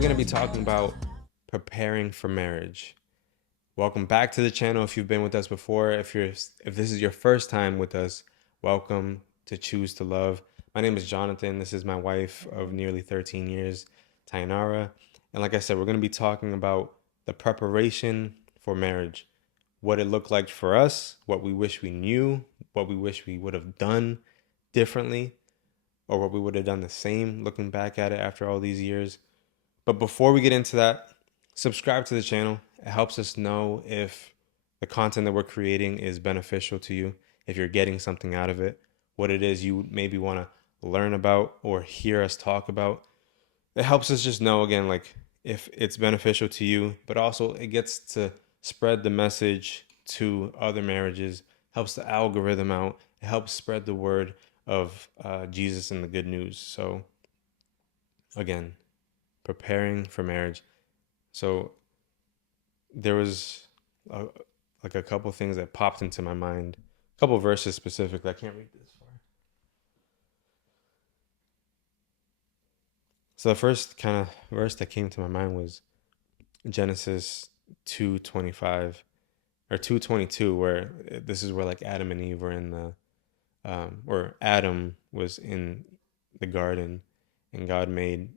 we're going to be talking about preparing for marriage. Welcome back to the channel if you've been with us before. If this is your first time with us, welcome to Choose to Love. My name is Jonathan. This is my wife of nearly 13 years, Tainara. And like I said, we're going to be talking about the preparation for marriage, what it looked like for us, what we wish we knew, what we wish we would have done differently, or what we would have done the same looking back at it after all these years. But before we get into that, subscribe to the channel. It helps us know if the content that we're creating is beneficial to you, if you're getting something out of it, what it is you maybe want to learn about or hear us talk about. It helps us just know, again, like if it's beneficial to you, but also it gets to spread the message to other marriages, helps the algorithm out, it helps spread the word of Jesus and the good news. So, again, preparing for marriage. So there was a, like a couple things that popped into my mind, a couple verses specifically. I can't read this far. So the first kind of verse that came to my mind was Genesis 2:25 or 2:22, where this is where like Adam and Eve were in the or Adam was in the garden, and God made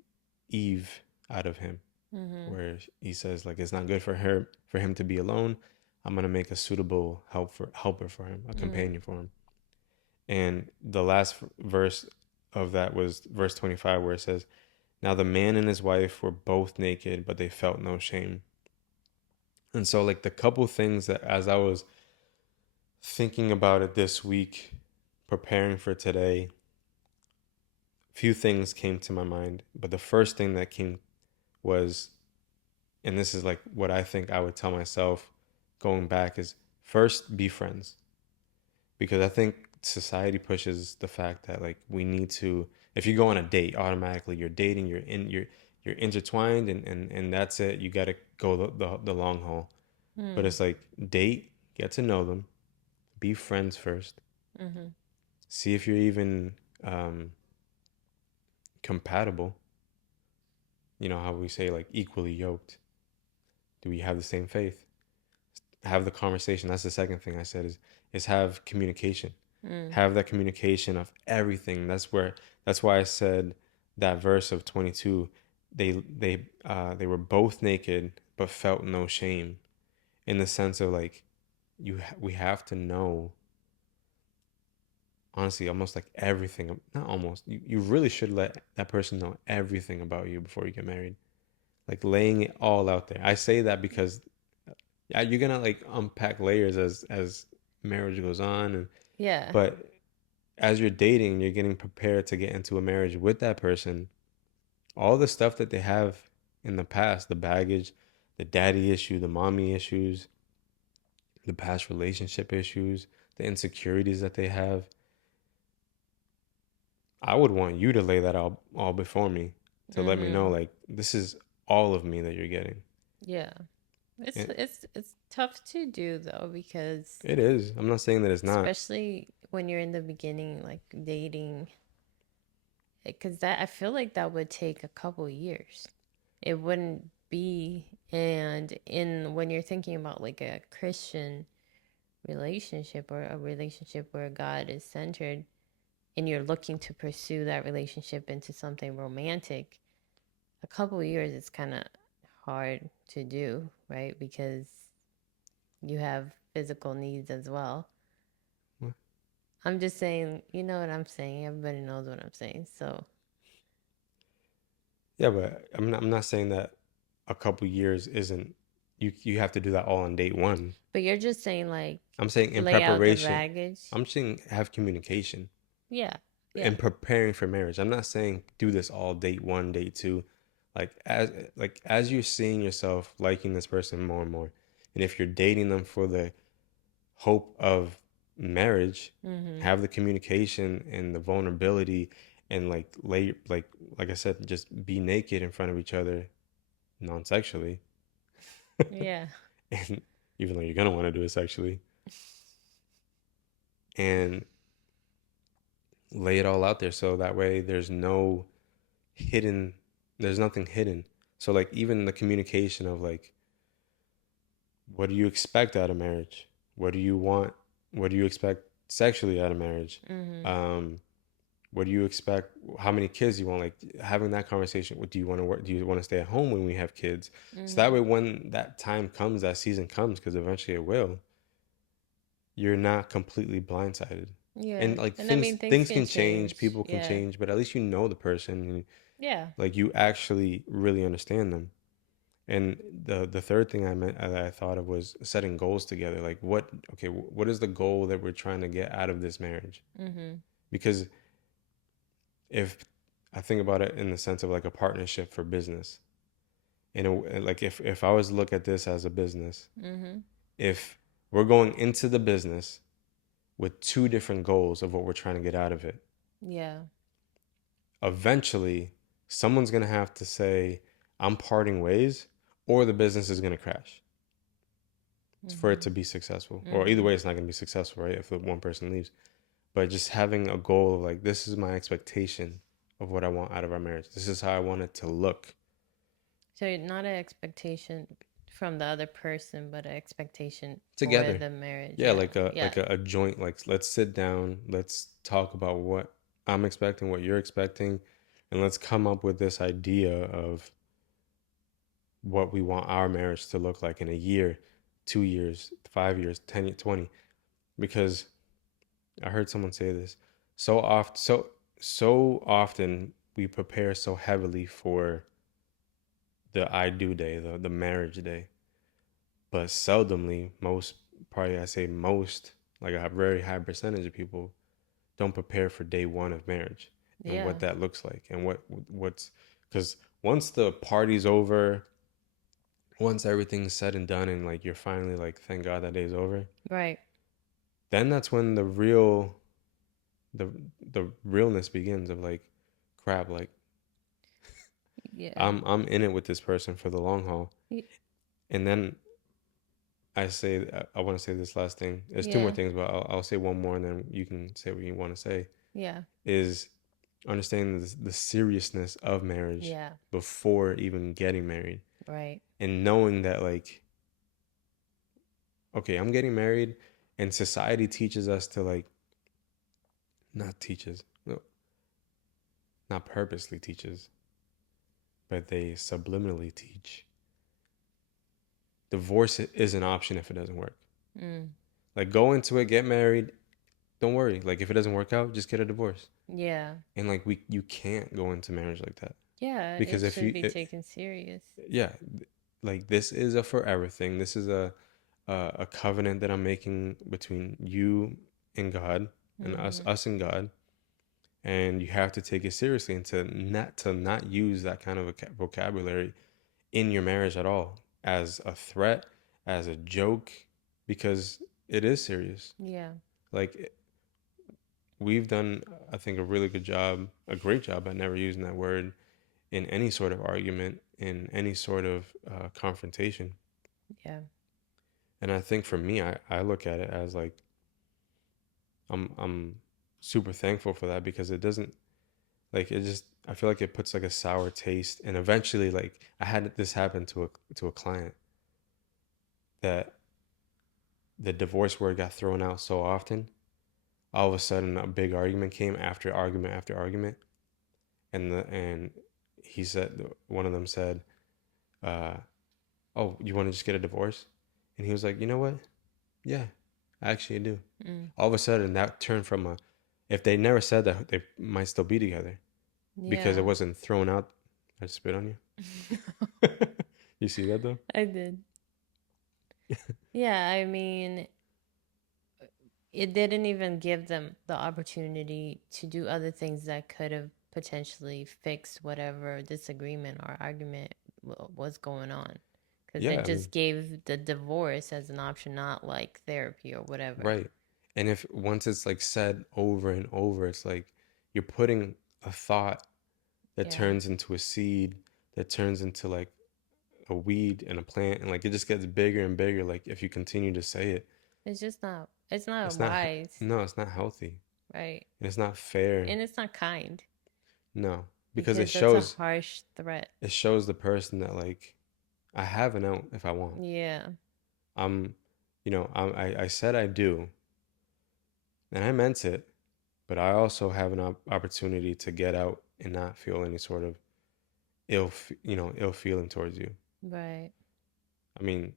Eve out of him, Mm-hmm. where he says like it's not good for him to be alone. I'm gonna make a suitable helper for him, a Mm. companion for him. And the last verse of that was verse 25, where it says, "Now the man and his wife were both naked, but they felt no shame." And so like the couple things that as I was thinking about it this week, preparing for today, few things came to my mind. But the first thing that came was, and this is like what I think I would tell myself going back, is first be friends. Because I think society pushes the fact that like we need to, if you go on a date, automatically you're dating, you're intertwined, and that's it. You got to go the long haul. But Mm. it's like date, get to know them, be friends first, Mm-hmm. see if you're even um, compatible. You know how we say like equally yoked. Do we have the same faith? Have the conversation. That's the second thing I said is have communication. Mm. Have that communication of everything. That's why I said that verse of 22. They were both naked but felt no shame, in the sense of like we have to know, honestly, almost like everything. Not almost, you really should let that person know everything about you before you get married, like laying it all out there. I say that because yeah, you're gonna like unpack layers as marriage goes on, and Yeah. but as you're dating, you're getting prepared to get into a marriage with that person. All the stuff that they have in the past, the baggage, the daddy issue, the mommy issues, the past relationship issues, the insecurities that they have, I would want you to lay that all before me, to let me know Mm-hmm. like this is all of me that you're getting. Yeah. It's And it's it's tough to do though because it is. I'm not saying that it's not. especially when you're in the beginning, like dating, because that I feel like that would take a couple years. It wouldn't be, and in when you're thinking about like a Christian relationship or a relationship where God is centered and you're looking to pursue that relationship into something romantic, a couple of years is kind of hard to do, right? Because you have physical needs as well. I'm just saying, you know what I'm saying. Everybody knows what I'm saying. So, Yeah, but I'm not saying that a couple years isn't, you have to do that all on date one. but you're just saying like I'm saying in lay out the preparation. baggage. I'm saying have communication Yeah. Yeah. in preparing for marriage. I'm not saying do this all date one, date two. Like as you're seeing yourself liking this person more and more, and if you're dating them for the hope of marriage, Mhm. have the communication and the vulnerability, and like I said, just be naked in front of each other non-sexually. Yeah. And even though you're gonna want to do it sexually, and lay it all out there so that way there's no hidden, there's nothing hidden. So like even the communication of like, what do you expect out of marriage? What do you want? What do you expect sexually out of marriage? Mm-hmm. Um, what do you expect? How many kids do you want? Like having that conversation. What do you want to work? Do you want to stay at home when we have kids? So that Mm-hmm. way, when that time comes, that season comes, because eventually it will, you're not completely blindsided. Yeah. And like And I things mean, things things can can change, change. people can Yeah. change, but at least you know the person and Yeah. like you actually really understand them. And the third thing I thought of was setting goals together. Like what okay, what is the goal that we're trying to get out of this marriage? Mm-hmm. Because if I think about it in the sense of like a partnership for business, like if I was to look at this as a business, Mm-hmm. if we're going into the business with two different goals of what we're trying to get out of it, Yeah. eventually someone's going to have to say, I'm parting ways, or the business is going to crash for it Mm-hmm. to be successful. Or either Mm-hmm. way, it's not going to be successful, right? If the one person leaves. But just having a goal of like, this is my expectation of what I want out of our marriage. This is how I want it to look So not an expectation from the other person, but an expectation for together. the marriage. Yeah, Yeah. like a Yeah. like a joint, like let's sit down, let's talk about what I'm expecting, what you're expecting, and let's come up with this idea of what we want our marriage to look like in a year, 2 years, 5 years, 10, 20. Because I heard someone say this so often we prepare so heavily for the I do day, the marriage day, but seldomly, most, probably I say most, like a very high percentage of people don't prepare for day one of marriage and Yeah. what that looks like and what's because once the party's over, once everything's said and done and like you're finally like thank God that day's over, Right. then that's when the the realness begins of like crap, like Yeah. I'm in it with this person for the long haul. Y- And then I want to say this last thing. There's two more Yeah. things, but I'll say one more and then you can say what you want to say. Yeah. Is understanding the seriousness of marriage Yeah. before even getting married Right. and knowing that like okay, I'm getting married and society teaches us to like not teaches no, not purposely teaches, but they subliminally teach divorce is an option if it doesn't work. Mm. Like go into it, get married, don't worry. Like if it doesn't work out, just get a divorce. Yeah. And like you can't go into marriage like that Yeah. because It if should be taken serious. yeah, like this is a forever thing. This is a covenant that I'm making between you and God and us Mm-hmm. us and God, and you have to take it seriously and to not use that kind of vocabulary in your marriage at all as a threat, as a joke, because it is serious. Yeah. Like we've done, I think, a really good job, a great job at never using that word in any sort of argument, in any sort of confrontation. Yeah. And I think for me, I look at it as like I'm super thankful for that because it doesn't like it just I feel like it puts like a sour taste and eventually like I had this happen to a client that the divorce word got thrown out so often. All of a sudden a big argument came after argument and he said one of them said uh oh, you want to just get a divorce? And he was like, you know what? Yeah, actually I do. Mm. All of a sudden that turned from a, if they never said that, they might still be together because it Yeah. wasn't thrown out. I spit on you. You see that though? I did. Yeah. I mean, it didn't even give them the opportunity to do other things that could have potentially fixed whatever disagreement or argument was going on. Because Yeah, it I mean, just gave the divorce as an option, not like therapy or whatever. right. And if once it's like said over and over, it's like you're putting a thought that Yeah. turns into a seed, that turns into like a weed and a plant, and like it just gets bigger and bigger. Like if you continue to say it, It's not it's not, wise, no, it's not healthy right? and it's not fair. And it's not kind. No. because because that's a harsh threat. it shows the person that like I have an out if I want. Yeah. I'm, I said I do, and I meant it, but I also have an opportunity to get out and not feel any sort of ill feeling towards you. Right. I mean,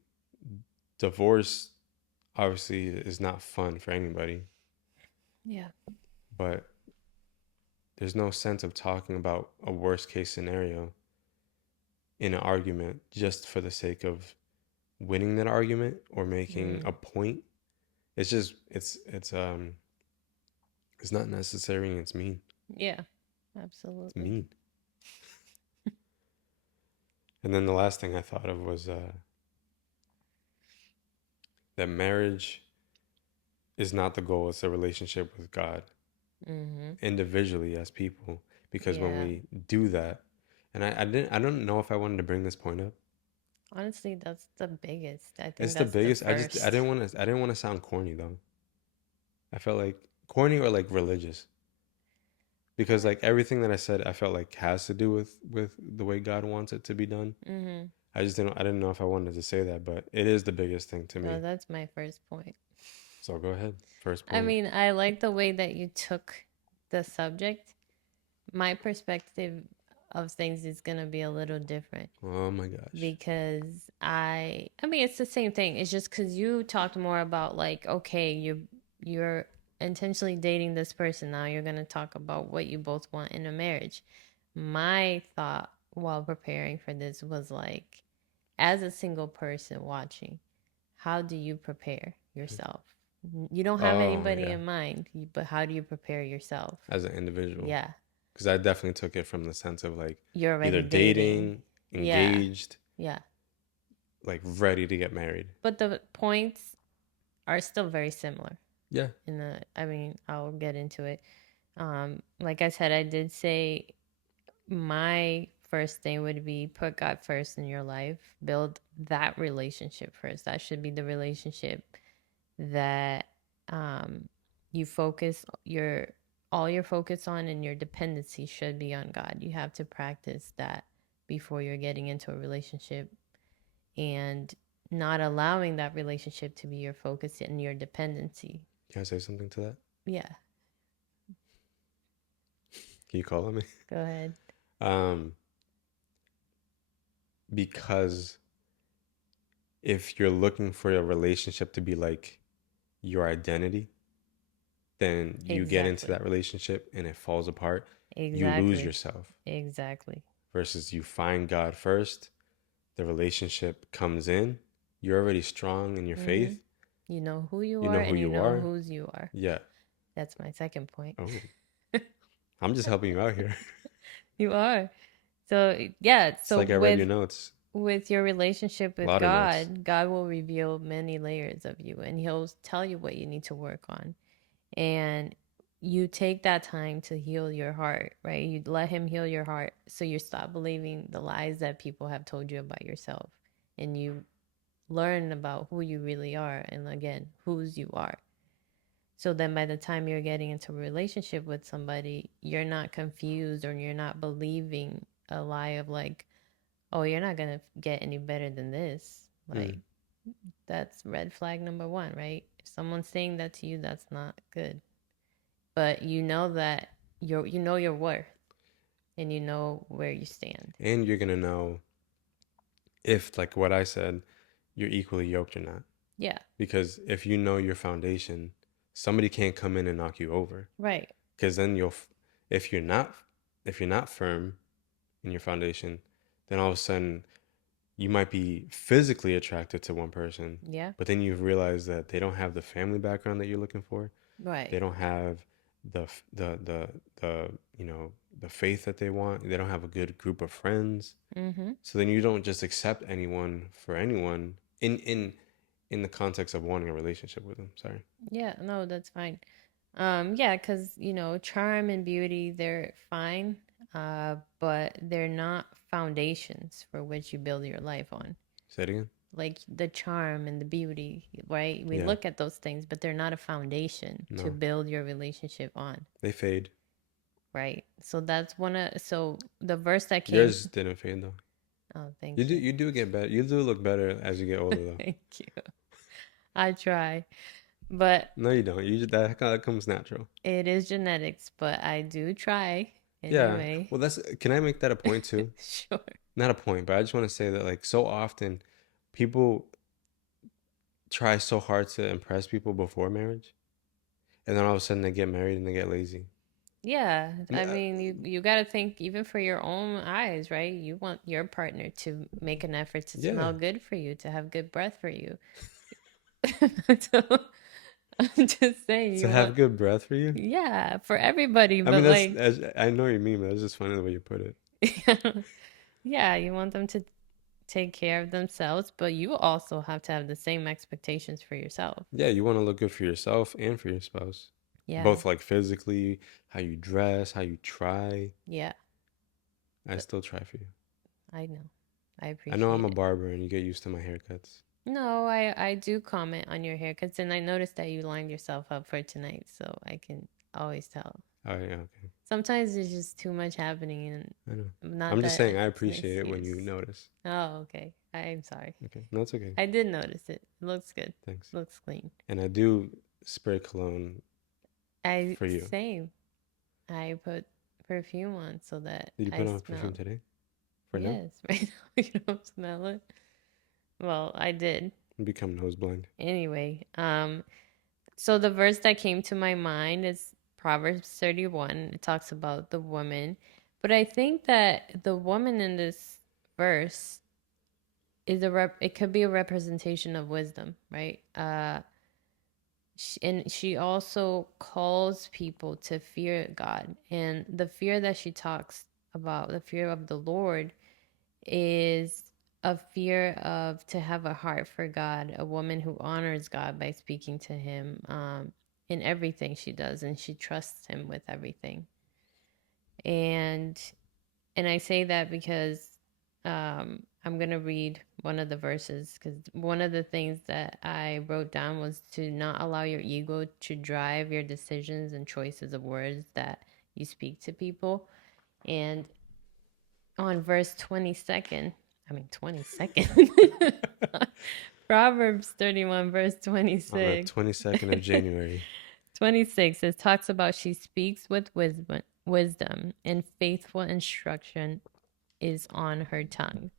divorce obviously is not fun for anybody, Yeah. but there's no sense of talking about a worst case scenario in an argument just for the sake of winning that argument or making Mm. a point. It's just it's not necessary and it's mean. Yeah. It's Absolutely. mean. And then the last thing I thought of was that marriage is not the goal, it's a relationship with God Mhm. individually as people. Because when Yeah. we do that, and I don't know if I wanted to bring this point up. Honestly, that's the biggest. I think It's the that's the biggest. first. I didn't want to sound corny though. I felt like corny or like religious because like everything that I said I felt like has to do with the way God wants it to be done. Mhm. I didn't know if I wanted to say that, but it is the biggest thing to So me. that's my first point. So go ahead. First I point. mean, I like the way that you took the subject. My perspective of things is going to be a little different Oh my gosh. because I mean it's the same thing. It's just cuz you talked more about like okay, you're intentionally dating this person, now you're going to talk about what you both want in a marriage. My thought while preparing for this was like as a single person watching, how do you prepare yourself? You don't have Oh anybody yeah. in mind, but how do you prepare yourself? As an individual, Yeah, because I definitely took it from the sense of like you're either already dating. dating, Yeah, engaged, yeah. like ready to get married. But the points are still very similar. Yeah. I mean, I'll get into it. Like I said, I did say my first thing would be put God first in your life, build that relationship first. That should be the relationship that um, you focus your all your focus on, and your dependency should be on God. You have to practice that before you're getting into a relationship and not allowing that relationship to be your focus and your dependency. Can I say something to that? Yeah, Can you call on me? go ahead. Um, because if you're looking for a relationship to be like your identity, then you get into Exactly. that relationship and it falls apart. You lose Exactly. yourself. Exactly. Versus you find God first, the relationship comes in, you're already strong in your Mm-hmm. faith, You know who you you are know who and you you know are. whose you are. Yeah. That's my second point. Oh, I'm just helping you out here. You are. So yeah, It's so like I read your notes, with your relationship a with lot of notes. God, God will reveal many layers of you and he'll tell you what you need to work on. And you take that time to heal your heart, right? You let him heal your heart so you stop believing the lies that people have told you about yourself and you learn about who you really are and again, whose you are. So then by the time you're getting into a relationship with somebody, you're not confused or you're not believing a lie of like, oh, you're not going to get any better than this. Mm. Like, that's red flag number one, right? If someone's saying that to you, that's not good. But you know that you know your worth and you know where you stand. And you're going to know if, like what I said, you're equally yoked or not. Yeah, Because if you know your foundation, somebody can't come in and knock you over. right. Because then if you're not, if you're not firm in your foundation, then all of a sudden you might be physically attracted to one person, Yeah, but then you realize that they don't have the family background that you're looking for. They right. don't have the the faith that they want. They don't have a good group of friends. Mm-hmm. So then you don't just accept anyone for anyone in the context of wanting a relationship with them. Sorry. Yeah, no, that's fine. Yeah, because, charm and beauty, they're fine, but they're not foundations for which you build your life on. Say it again. Like the charm and the beauty, right? We Yeah. look at those things, but they're not a foundation to No. build your relationship on. They fade. right? So that's so the verse that came. Yours didn't fade though. Oh, You thank do you. you do get better. You do look better as you get older though. Thank you. I try. But No, you don't. That comes natural. it is genetics, but I do try Yeah. anyway. Well, that's. Can I make that a point too? Sure. Not a point, but I just want to say that like so often, people try so hard to impress people before marriage, and then all of a sudden they get married and they get lazy. Yeah, And, I mean, you got to think even for your own eyes, right? You want your partner to make an effort to yeah, smell good for you, to have good breath for you. So I'm just saying, to you have want, good breath for you. yeah, for everybody, I but mean, like, I know what you mean, but that's just funny the way you put it. yeah, you want them to take care of themselves, but you also have to have the same expectations for yourself. Yeah, you want to look good for yourself and for your spouse, Yeah, both like physically, how you dress, how you try. yeah, I still try for you. I know. I I know I'm appreciate a it. barber and you get used to my haircuts. No, I do comment on your haircuts, and I noticed that you lined yourself up for tonight, so I can always tell. Oh yeah, okay. Sometimes there's just too much happening, and I know. not I'm just that saying I it's an appreciate it when excuse. you notice. Oh, okay. I'm sorry. Okay. No, it's okay. I did notice it. It looks good. Thanks. Looks clean. And I do spray cologne I for you. same. I put perfume on so that Did you I put on perfume smell. today? For now? Yes, right now you don't smell it. Well, I did. Become nose blind. Anyway, so the verse that came to my mind is Proverbs 31. It talks about the woman, but I think that the woman in this verse is it could be a representation of wisdom, right? And she also calls people to fear God, and the fear that she talks about, the fear of the Lord, is a fear of to have a heart for God, a woman who honors God by speaking to Him in everything she does, and she trusts Him with everything. And I say that because I'm gonna read one of the verses, because one of the things that I wrote down was to not allow your ego to drive your decisions and choices of words that you speak to people. And on verse 22nd, I mean 22nd, Proverbs 31, verse On the 26. 22nd of January. 26, it talks about she speaks with wisdom, and faithful instruction is on her tongue.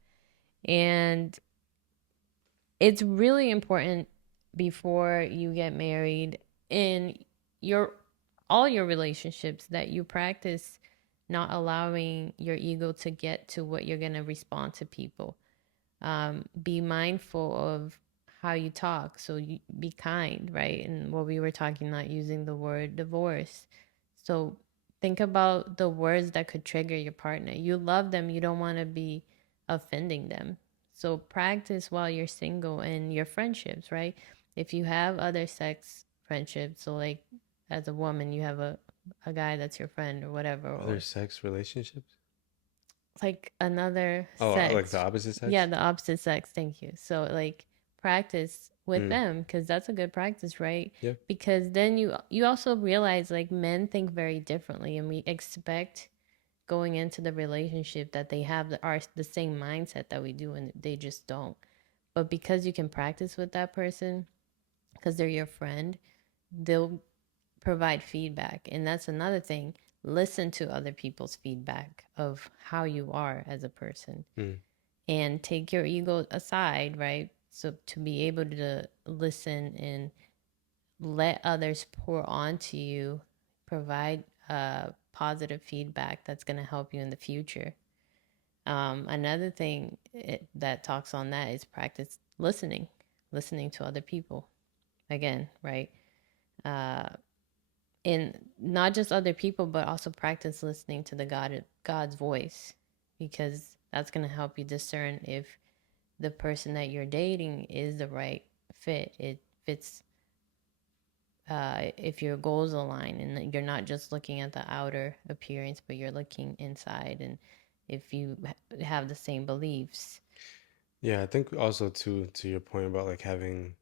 And it's really important before you get married in your all your relationships that you practice not allowing your ego to get to what you're going to respond to people. Be mindful of how you talk. So you be kind, right? And what we were talking, not using the word divorce. So think about the words that could trigger your partner. You love them, you don't want to be offending them. So practice while you're single and your friendships, right? If you have other sex friendships, so like as a woman, you have a guy that's your friend or whatever, Other or sex relationships? like another Oh, like the sex. opposite Yeah, sex? the opposite sex. Thank you. So like practice with Mm, them, because that's a good practice, right? yeah. Because then you also realize like men think very differently, and we expect going into the relationship that they have the same mindset that we do, and they just don't. But because you can practice with that person, because they're your friend, they'll provide feedback. And that's another thing. Listen to other people's feedback of how you are as a person, Mm. and take your ego aside, right? So to be able to listen and let others pour onto you, provide positive feedback that's going to help you in the future. Another thing that talks on that is practice listening to other people. Again, right? Uh, and not just other people, but also practice listening to the God's voice, because that's going to help you discern if the person that you're dating is the right fit. It fits if your goals align, and you're not just looking at the outer appearance, but you're looking inside, and if you have the same beliefs. Yeah, I think also to your point about like having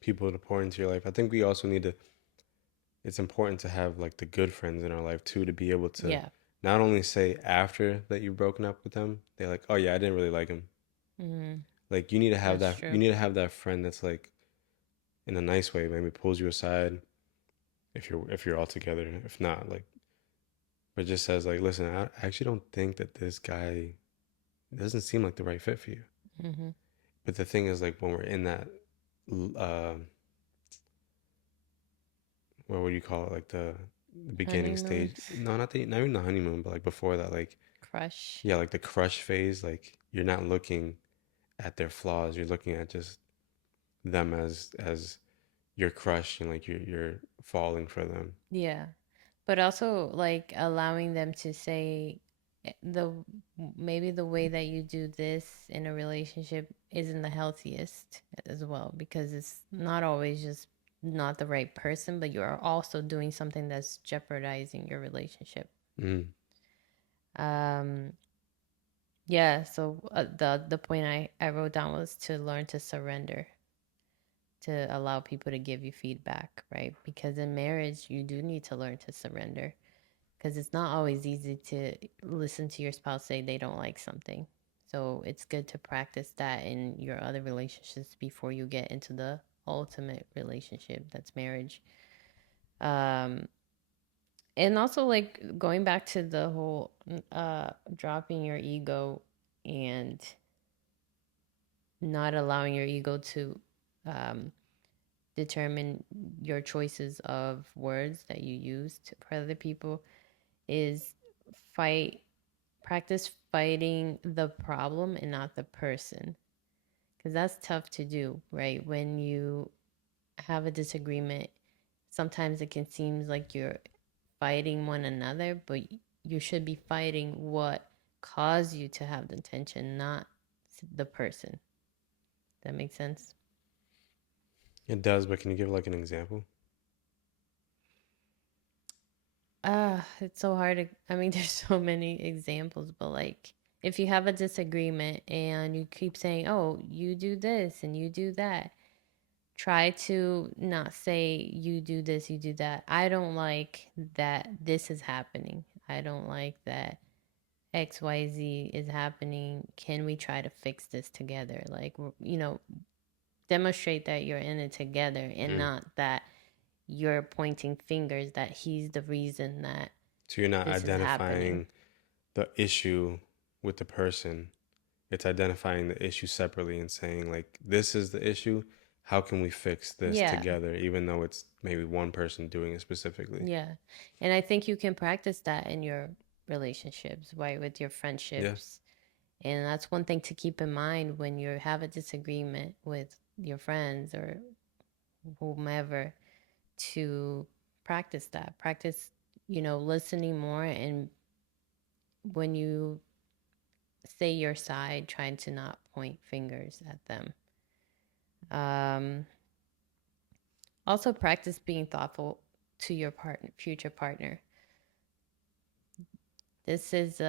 people to pour into your life, I think we also need to it's important to have like the good friends in our life too to be able to Yeah, not only say after that you've broken up with them, they're like, "Oh yeah, I didn't really like him." Mm, Like you need to have that's that. You true. need to have that friend that's like in a nice way, maybe pulls you aside if you're all together. If not, like, but just says like, "Listen, I actually don't think that this guy doesn't seem like the right fit for you." Mm-hmm. But the thing is, like, when we're in that, uh, what would you call it? Like the beginning Honeymoon, stage. No, not even the honeymoon, but like before that, like crush. yeah, like the crush phase. Like you're not looking at their flaws. You're looking at just them as your crush, and like you're falling for them. Yeah. But also like allowing them to say the maybe the way that you do this in a relationship isn't the healthiest as well, because it's not always just not the right person, but you are also doing something that's jeopardizing your relationship. Mm. Um yeah, so the point I wrote down was to learn to surrender, to allow people to give you feedback, right? Because in marriage you do need to learn to surrender, because it's not always easy to listen to your spouse say they don't like something. So it's good to practice that in your other relationships before you get into the ultimate relationship that's marriage. Um, and also like going back to the whole dropping your ego and not allowing your ego to um, determine your choices of words that you use for other people is fight practice fighting the problem and not the person, because that's tough to do, right? When you have a disagreement, sometimes it can seem like you're fighting one another, but you should be fighting what caused you to have the tension, not the person. That makes sense. It does, but can you give like an example? It's so hard to, I mean, there's so many examples, but like if you have a disagreement and you keep saying, oh, you do this and you do that, try to not say you do this, you do that. I don't like that this is happening. I don't like that XYZ is happening. Can we try to fix this together? Like, demonstrate that you're in it together and Mm. not that you're pointing fingers that he's the reason that So you're not this is happening. identifying the issue with the person. It's identifying the issue separately and saying like, this is the issue. How can we fix this Yeah, together, even though it's maybe one person doing it specifically? yeah. And I think you can practice that in your relationships, right? With your Yeah. friendships. And that's one thing to keep in mind when you have a disagreement with your friends or whomever, to practice that. Practice, listening more, and when you say your side, trying to not point fingers at them. Um, Also practice being thoughtful to your future partner. This is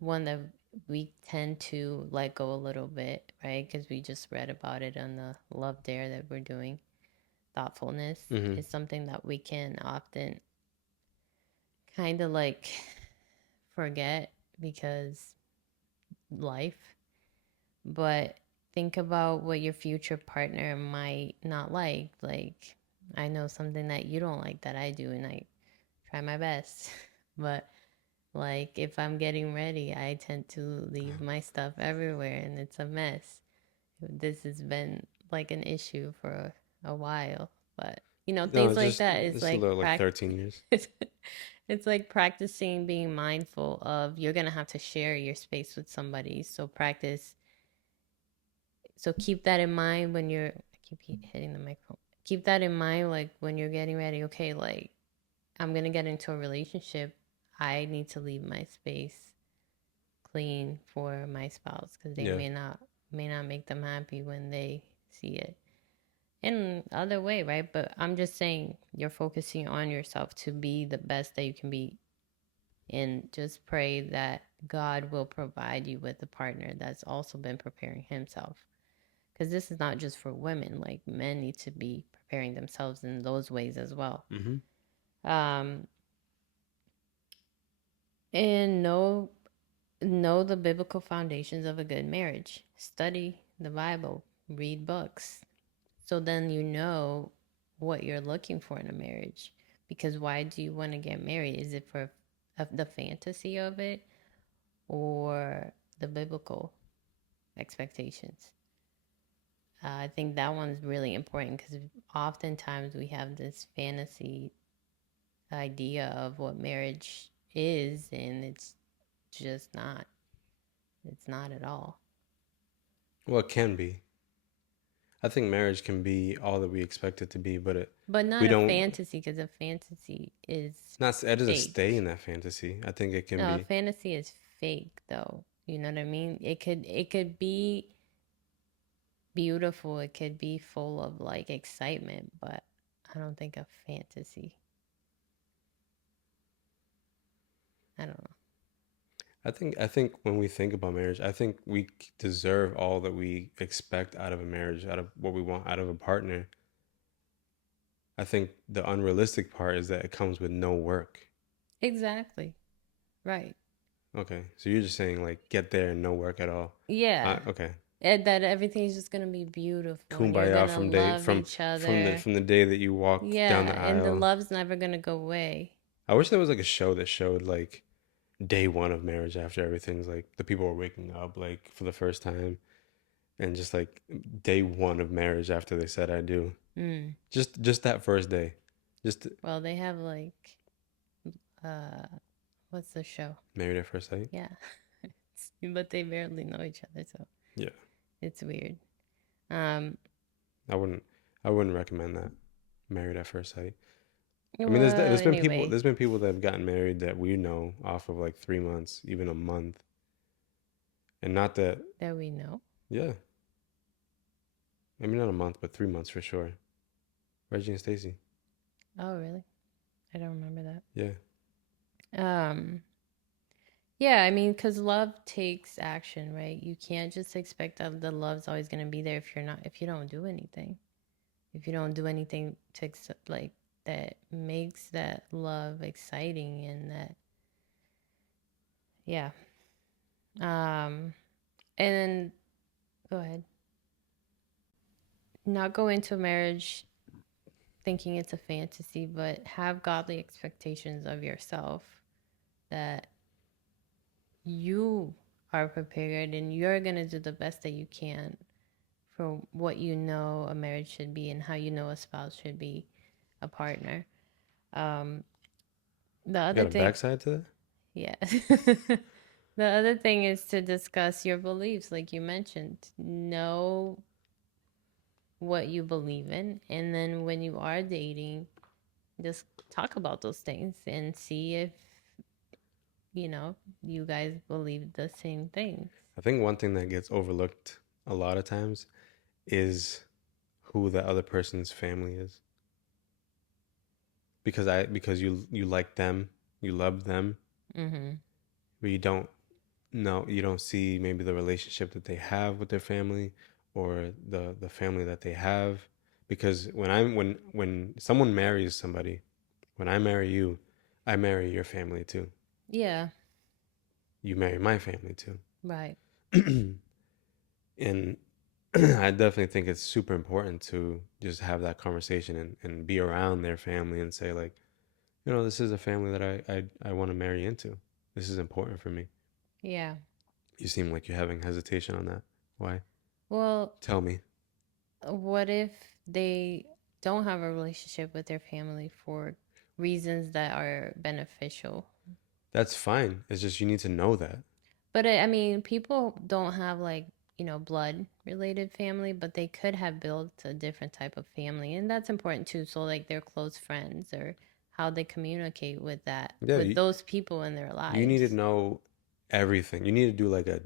one that we tend to let go a little bit, right? Because we just read about it on the Love Dare that we're doing. Thoughtfulness Mm-hmm. is something that we can often kind of like forget because life. But think about what your future partner might not like. Like, I know something that you don't like that I do, and I try my best. But like, if I'm getting ready, I tend to leave my stuff everywhere and it's a mess. This has been like an issue for a while, but No, things like that. It's just a like little like 13 years. it's like practicing being mindful of you're gonna have to share your space with somebody. So practice. So keep that in mind when you're. I keep hitting the microphone. Keep that in mind, like when you're getting ready. Okay, like I'm gonna get into a relationship. I need to leave my space clean for my spouse, because they Yeah. may not make them happy when they see it in other way, right? But I'm just saying you're focusing on yourself to be the best that you can be, and just pray that God will provide you with a partner that's also been preparing himself, because this is not just for women. Like, men need to be preparing themselves in those ways as well. Mm-hmm. um And know the biblical foundations of a good marriage. Study the Bible, read books. So then you know what you're looking for in a marriage. Because why do you want to get married? Is it for the fantasy of it or the biblical expectations? I think that one's really important because oftentimes we have this fantasy idea of what marriage is, and it's just not. It's not at all. Well, it can be. I think marriage can be all that we expect it to be, but But we not a don't. fantasy because a fantasy is Not it doesn't stay fake. in that fantasy. I think it can No, a be. fantasy is fake though. You know what I mean? It could be beautiful. It could be full of like excitement, but I don't think a fantasy. I don't know. I think when we think about marriage, I think we deserve all that we expect out of a marriage, out of what we want out of a partner. I think the unrealistic part is that it comes with no work. Exactly. Right. Okay, so you're just saying like get there and no work at all. Yeah. Okay, That everything's just gonna be beautiful and you're kumbaya gonna from day love each other. from the day that you walk down Yeah, the and the aisle. love's never gonna go away. I wish there was like a show that showed like day one of marriage after everything's like the people were waking up like for the first time and just like day one of marriage after they said I do. Mm. Just that first day. Just Well, they have like uh what's the show? married at first sight. Yeah. But they barely know each other, so Yeah. it's weird. Um I wouldn't I wouldn't recommend that. Married at first sight. I mean well, there's anyway, been people that have gotten married that we know off of like 3 months, even a month. And not that that we know. yeah. I mean not a month, but 3 months for sure. Reggie and Stacy. Oh, really? I don't remember Yeah. that. Yeah, I mean, cuz love takes action, right? You can't just expect that the love's always going to be there if you don't do anything. If you don't do anything to like that makes that love exciting and that yeah. Um and then go ahead. Not go into marriage thinking it's a fantasy, but have godly expectations of yourself that you are prepared and you're going to do the best that you can for what you know a marriage should be and how you know a spouse should be a partner. Um, the You other got a thing, backside to that? yeah. The other thing is to discuss your beliefs, like you mentioned. Know what you believe in, and then when you are dating, just talk about those things and see if you guys believe the same things. I think one thing that gets overlooked a lot of times is who the other person's family is. Because you like them, you love them, Mm-hmm. but you don't see maybe the relationship that they have with their family or the family that they have. Because when someone marries somebody, when I marry you, I marry your family too. Yeah, You marry my family too. right. And I definitely think it's super important to just have that conversation and be around their family and say like, this is a family that I want to marry into. This is important for me. Yeah. You seem like you're having hesitation on that. Why? Well, Tell me. what if they don't have a relationship with their family for reasons that are beneficial? That's fine. It's just you need to know that. But I mean, people don't have like, blood related family, but they could have built a different type of family. And that's important too. So, like their close friends or how they communicate Yeah, with those people in their you need to lives. know everything. You need to do like a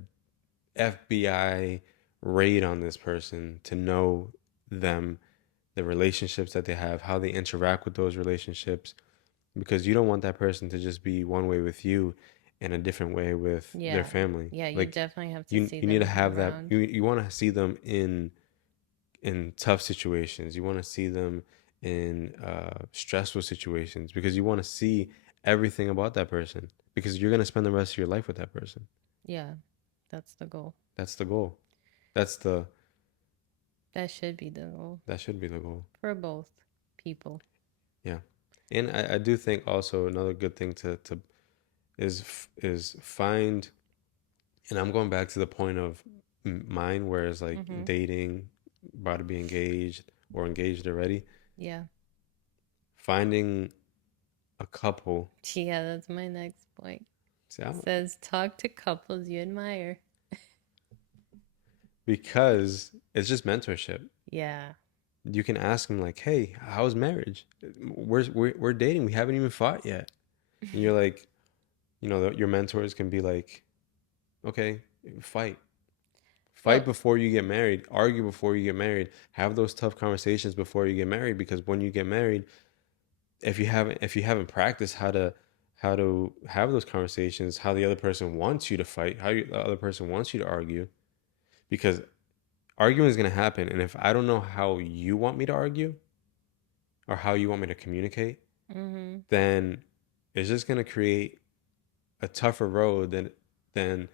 FBI raid on this person to know them, the relationships that they have, how they interact with those relationships, because you don't want that person to just be one way with you and a different way with their Yeah. family. Yeah. You Like definitely have to you see need to them have that. around. You want to see them in tough situations. You want to see them in stressful situations because you want to see everything about that person because you're going to spend the rest of your life with that person. Yeah, that's the goal. That's the goal. That's the That should be the goal that should be the goal. for both people. Yeah. And I do think also another good thing to is find, and I'm going back to the point of mine where it's like Mm-hmm. dating, about to be engaged or engaged already, Yeah. finding a couple. Yeah, that's my next point. See, It says talk to couples you admire. because it's just mentorship. Yeah. You can ask them like, "Hey, how's marriage? We're dating. We haven't even fought yet." And you're like, your mentors can be like, "Okay, fight, fight Well, before you get married. Argue before you get married. Have those tough conversations before you get married. Because when you get married, if you haven't practiced how to have those conversations, how the other person wants you to fight, the other person wants you to argue, because arguing is going to happen. And if I don't know how you want me to argue or how you want me to communicate, mm-hmm. then it's just going to create a tougher road than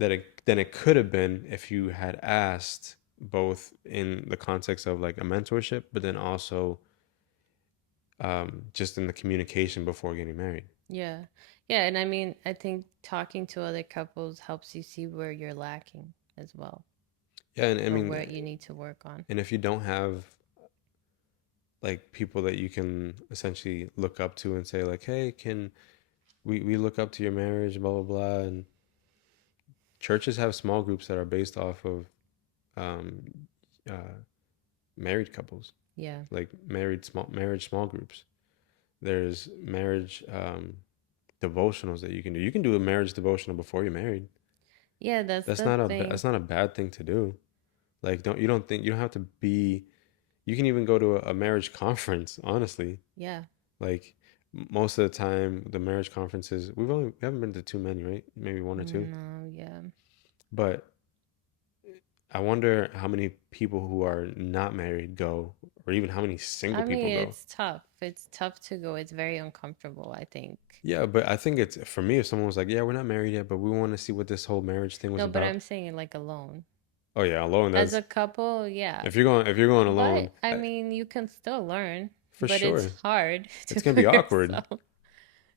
than it could have been if you had asked, both in the context of like a mentorship, but then also just in the communication before getting married. Yeah. Yeah, and I mean, I think talking to other couples helps you see where you're lacking as well, Yeah, and I or mean, what you need to work on. and if you don't have like people that you can essentially look up to and say like, hey, can we look up to your marriage, blah blah blah. And churches have small groups that are based off of um, uh, married couples, Yeah. like marriage small groups. There's marriage devotionals that you can do. You can do a marriage devotional before you're married. Yeah, that's That's the not a thing. that's not a bad thing to do. Like, you don't have to be. You can even go to a marriage conference. Honestly, Yeah. like most of the time, the marriage conferences we haven't been to too many, right? Maybe one or two. No, yeah. But I wonder how many people who are not married go, or even how many single I people mean, go. it's tough. It's tough to go. It's very uncomfortable, I think. Yeah, but I think it's for me. If someone was like, "Yeah, we're not married yet, but we want to see what this whole marriage thing was No, but about." I'm saying like alone. Oh yeah, alone. As That's a couple, yeah. if you're going alone, But I mean, you can still learn, for but it's sure, hard to it's gonna be put awkward. yourself.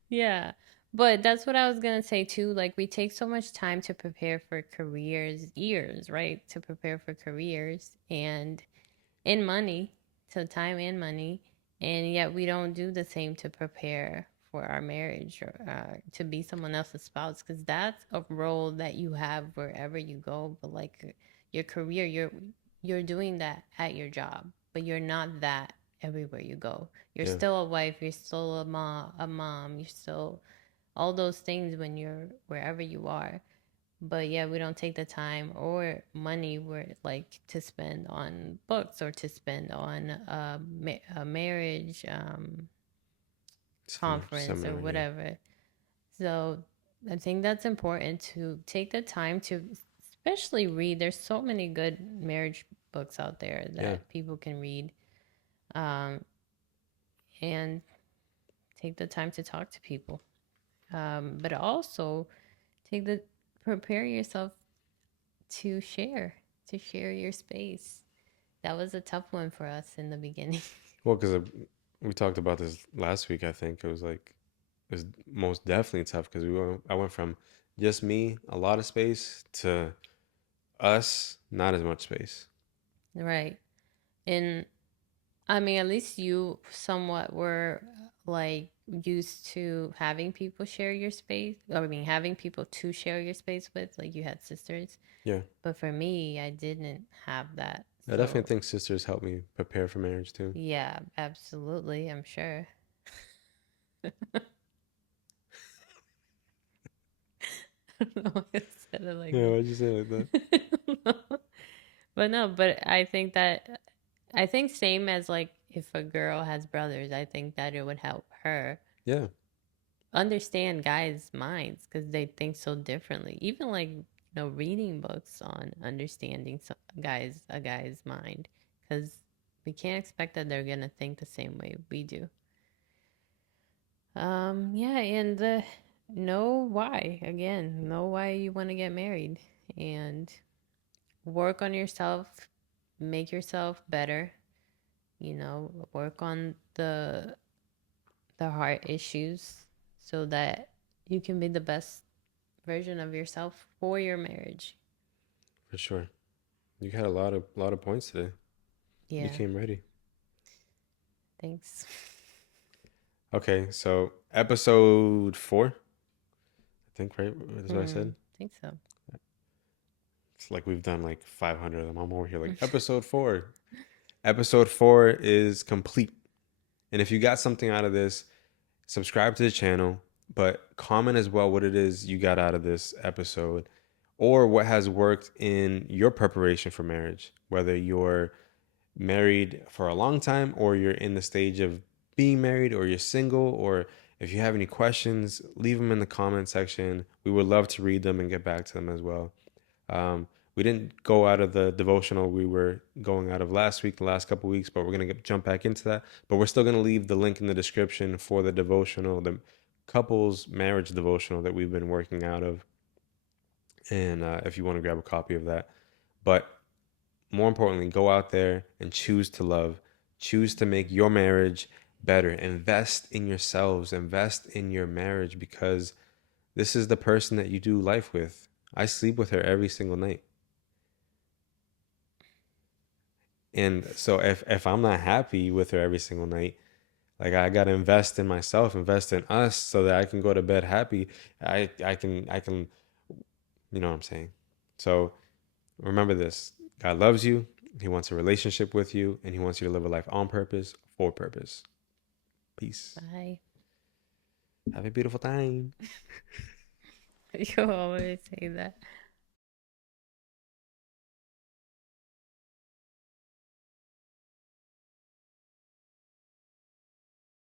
Yeah. But that's what I was gonna say too. Like we take so much time to prepare for careers, years, right? To prepare for careers and in money, so time and money, and yet we don't do the same to prepare for our marriage or to be someone else's spouse because that's a role that you have wherever you go. But like your career, you're doing that at your job, but you're not that everywhere you go. You're Yeah, still a wife, you're still a mom, you're still all those things when you're wherever you are. But yeah, we don't take the time or money where like to spend on books or to spend on a marriage conference or seminar. Yeah, whatever. So I think that's important to take the time to especially read. There's so many good marriage books out there yeah. that people can read, um, and take the time to talk to people. But also take the prepare yourself to share to share your space. That was a tough one for us in the beginning. Well, because we talked about this last week. I think it was most definitely tough because I went from just me, a lot of space, to us, not as much space. Right. And I mean, at least you somewhat were like used to having people share your space. I mean, having people to share your space with, like you had sisters. Yeah, But for me, I didn't have that. I definitely So, think sisters helped me prepare for marriage too. yeah, absolutely, I'm sure. I don't know why I said it like Yeah, why'd you say it like that? that. But no, but I think same as like if a girl has brothers, I think that it would help her Yeah, understand guys' minds because they think so differently. Even like reading books on understanding a guy's mind because we can't expect that they're gonna think the same way we do. Yeah, and know why. Again, know why you want to get married and work on yourself, make yourself better, work on the heart issues so that you can be the best version of yourself for your marriage. For sure. You had a lot of points today. You Yeah, came ready. thanks. Okay, so episode 4, I think, right? That's what I said. Think so. It's like we've done like 500 of them. I'm over here like episode 4. Episode 4 is complete. And if you got something out of this, subscribe to the channel, but comment as well what it is you got out of this episode or what has worked in your preparation for marriage, whether you're married for a long time or you're in the stage of being married or you're single, or if you have any questions, leave them in the comment section. We would love to read them and get back to them as well. We didn't go out of the devotional we were going out of last week, the last couple of weeks, but we're going to jump back into that. But we're still going to leave the link in the description for the devotional, the couples marriage devotional that we've been working out of. And if you want to grab a copy of that. But more importantly, go out there and choose to love, choose to make your marriage better. Invest in yourselves, invest in your marriage because this is the person that you do life with. I sleep with her every single night. And so if I'm not happy with her every single night, like I gotta invest in myself, invest in us so that I can go to bed happy. I can you know what I'm saying? So remember this. God loves you, he wants a relationship with you, and he wants you to live a life on purpose, for purpose. Peace. Bye. Have a beautiful time. You always say that.